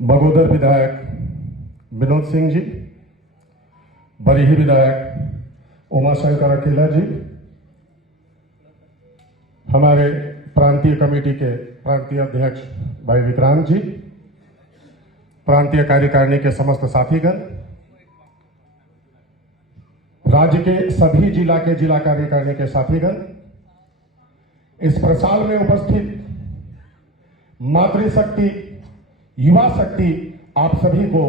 बगोदर विधायक विनोद सिंह जी, बरीही विधायक उमाशंकर अकेला जी, हमारे प्रांतीय कमेटी के प्रांतीय अध्यक्ष भाई विक्रांत जी, प्रांतीय कार्यकारिणी के समस्त साथीगण, राज्य के सभी जिला के जिला कार्यकारिणी के साथीगण, इस प्रसाल में उपस्थित मातृशक्ति, युवा शक्ति, आप सभी को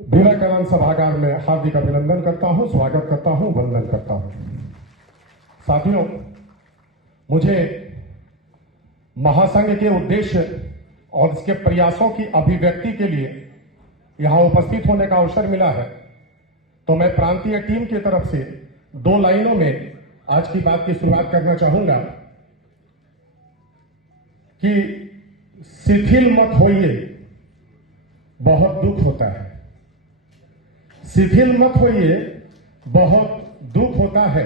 विवेकानंद सभागार में हार्दिक अभिनंदन करता हूं, स्वागत करता हूं, वंदन करता हूं। साथियों, मुझे महासंघ के उद्देश्य और इसके प्रयासों की अभिव्यक्ति के लिए यहां उपस्थित होने का अवसर मिला है, तो मैं प्रांतीय टीम की तरफ से 2 लाइनों में आज की बात की शुरुआत करना चाहूंगा कि शिथिल मत होइए, बहुत दुख होता है। शिथिल मत होइए, बहुत दुख होता है।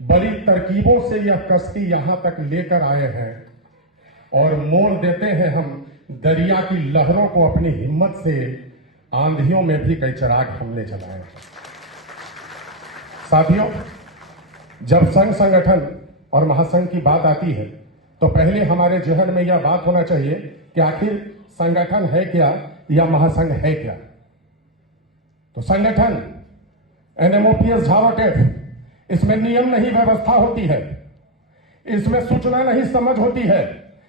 बड़ी तरकीबों से यह कश्ती यहां तक लेकर आए हैं और मोड़ देते हैं हम दरिया की लहरों को अपनी हिम्मत से। आंधियों में भी कई चिराग हमने जलाए हैं। साथियों, जब संघ संगठन और महासंघ की बात आती है तो पहले हमारे जहन में यह बात होना चाहिए कि आखिर संगठन है क्या या महासंघ है क्या। तो संगठन एनएमओपीएस झारखंड एक्ट, इसमें नियम नहीं व्यवस्था होती है, इसमें सूचना नहीं समझ होती है,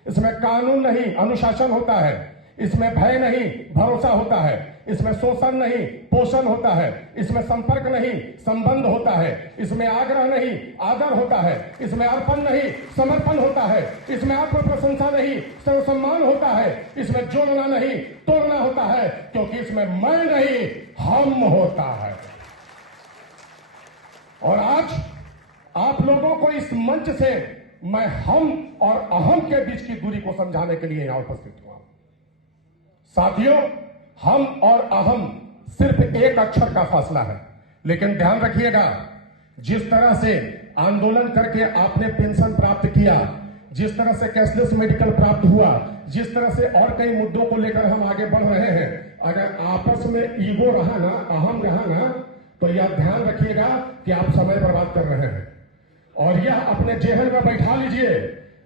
इसमें कानून नहीं अनुशासन होता है, इसमें भय नहीं भरोसा होता है, इसमें शोषण नहीं पोषण होता है, इसमें संपर्क नहीं संबंध होता है, इसमें आग्रह नहीं आदर होता है, इसमें अर्पण नहीं समर्पण होता है, इसमें आत्म प्रशंसा नहीं सर्व सम्मान होता है, इसमें जोड़ना नहीं तोड़ना होता है, क्योंकि इसमें मैं नहीं हम होता है। और आज आप लोगों को इस मंच से मैं हम और अहम के बीच की दूरी को समझाने के लिए यहां उपस्थित हुआ। साथियों, हम और अहम सिर्फ एक अक्षर का फासला है, लेकिन ध्यान रखिएगा, जिस तरह से आंदोलन करके आपने पेंशन प्राप्त किया, जिस तरह से कैशलेस मेडिकल प्राप्त हुआ, जिस तरह से और कई मुद्दों को लेकर हम आगे बढ़ रहे हैं, अगर आपस में ईगो रहा ना, अहम रहा ना, तो यह ध्यान रखिएगा कि आप समय बर्बाद कर रहे हैं। और यह अपने जेहन में बैठा लीजिए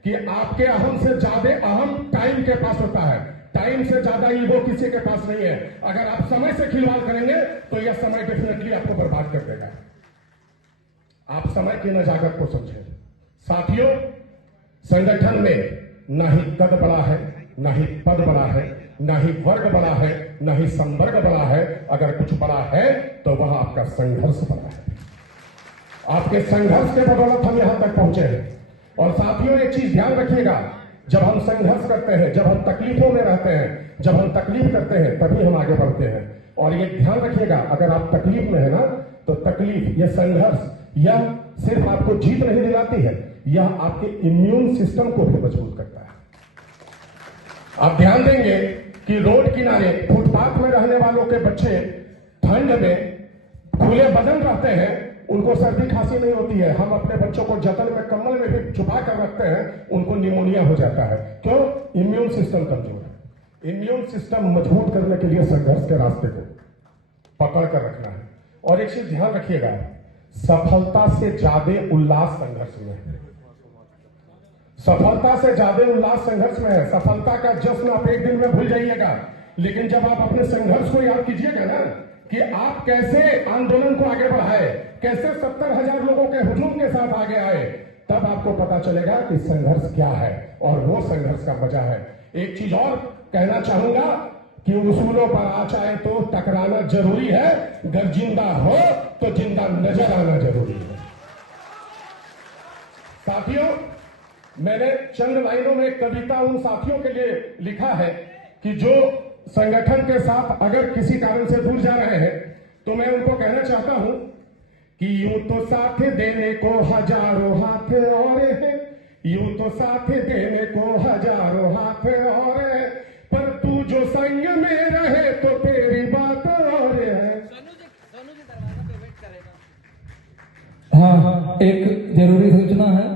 कि आपके अहम से ज्यादा अहम टाइम के पास होता है, टाइम से ज्यादा ईगो किसी के पास नहीं है। अगर आप समय से खिलवाड़ करेंगे तो यह समय डेफिनेटली आपको बर्बाद कर देगा। आप समय की नजाकत को समझें। साथियों, संगठन में ना ही कद बड़ा है, ना ही पद बड़ा है, ना ही वर्ग बड़ा है, ना ही संवर्ग बड़ा है। अगर कुछ बड़ा है तो वह आपका संघर्ष बड़ा है। आपके संघर्ष के बदौलत हम यहां तक पहुंचे हैं। और साथियों, एक चीज ध्यान रखिएगा, जब हम संघर्ष करते हैं, जब हम तकलीफों में रहते हैं, जब हम तकलीफ करते हैं, तभी हम आगे बढ़ते हैं। और ये ध्यान रखिएगा, अगर आप तकलीफ में है ना, तो तकलीफ, यह संघर्ष, यह सिर्फ आपको जीत नहीं दिलाती है, यह आपके इम्यून सिस्टम को भी मजबूत करता है। आप ध्यान देंगे कि रोड किनारे फुटपाथ में रहने वालों के बच्चे ठंड में खुले बदन रहते हैं, उनको सर्दी खांसी नहीं होती है। हम अपने बच्चों को जतन में कम्बल में भी छुपा कर रखते हैं, उनको निमोनिया हो जाता है। क्यों? इम्यून सिस्टम कमजोर है। इम्यून सिस्टम मजबूत करने के लिए संघर्ष के रास्ते को पकड़ कर रखना है। और एक चीज ध्यान रखिएगा, सफलता से ज्यादा उल्लास संघर्ष में है। सफलता से ज्यादा उल्लास संघर्ष में है। सफलता का जश्न आप एक दिन में भूल जाइएगा, लेकिन जब आप अपने संघर्ष को याद कीजिएगा ना कि आप कैसे आंदोलन को आगे बढ़ाए, कैसे 70,000 लोगों के हुजूम के साथ आगे आए, तब आपको पता चलेगा कि संघर्ष क्या है और वो संघर्ष का मजा है। एक चीज और कहना चाहूंगा कि उसूलों पर आ जाए तो टकराना जरूरी है, अगर जिंदा हो तो जिंदा नजर आना जरूरी है। साथियों, मैंने चंद लाइनों में कविता उन साथियों के लिए लिखा है कि जो संगठन के साथ अगर किसी कारण से दूर जा रहे हैं, तो मैं उनको कहना चाहता हूं कि यूं तो साथ देने को हजारों हाथ और है, यूं तो साथ देने को हजारों हाथ और है, पर तू जो संग में रहे तो तेरी बात और है। हाँ, एक जरूरी सूचना है।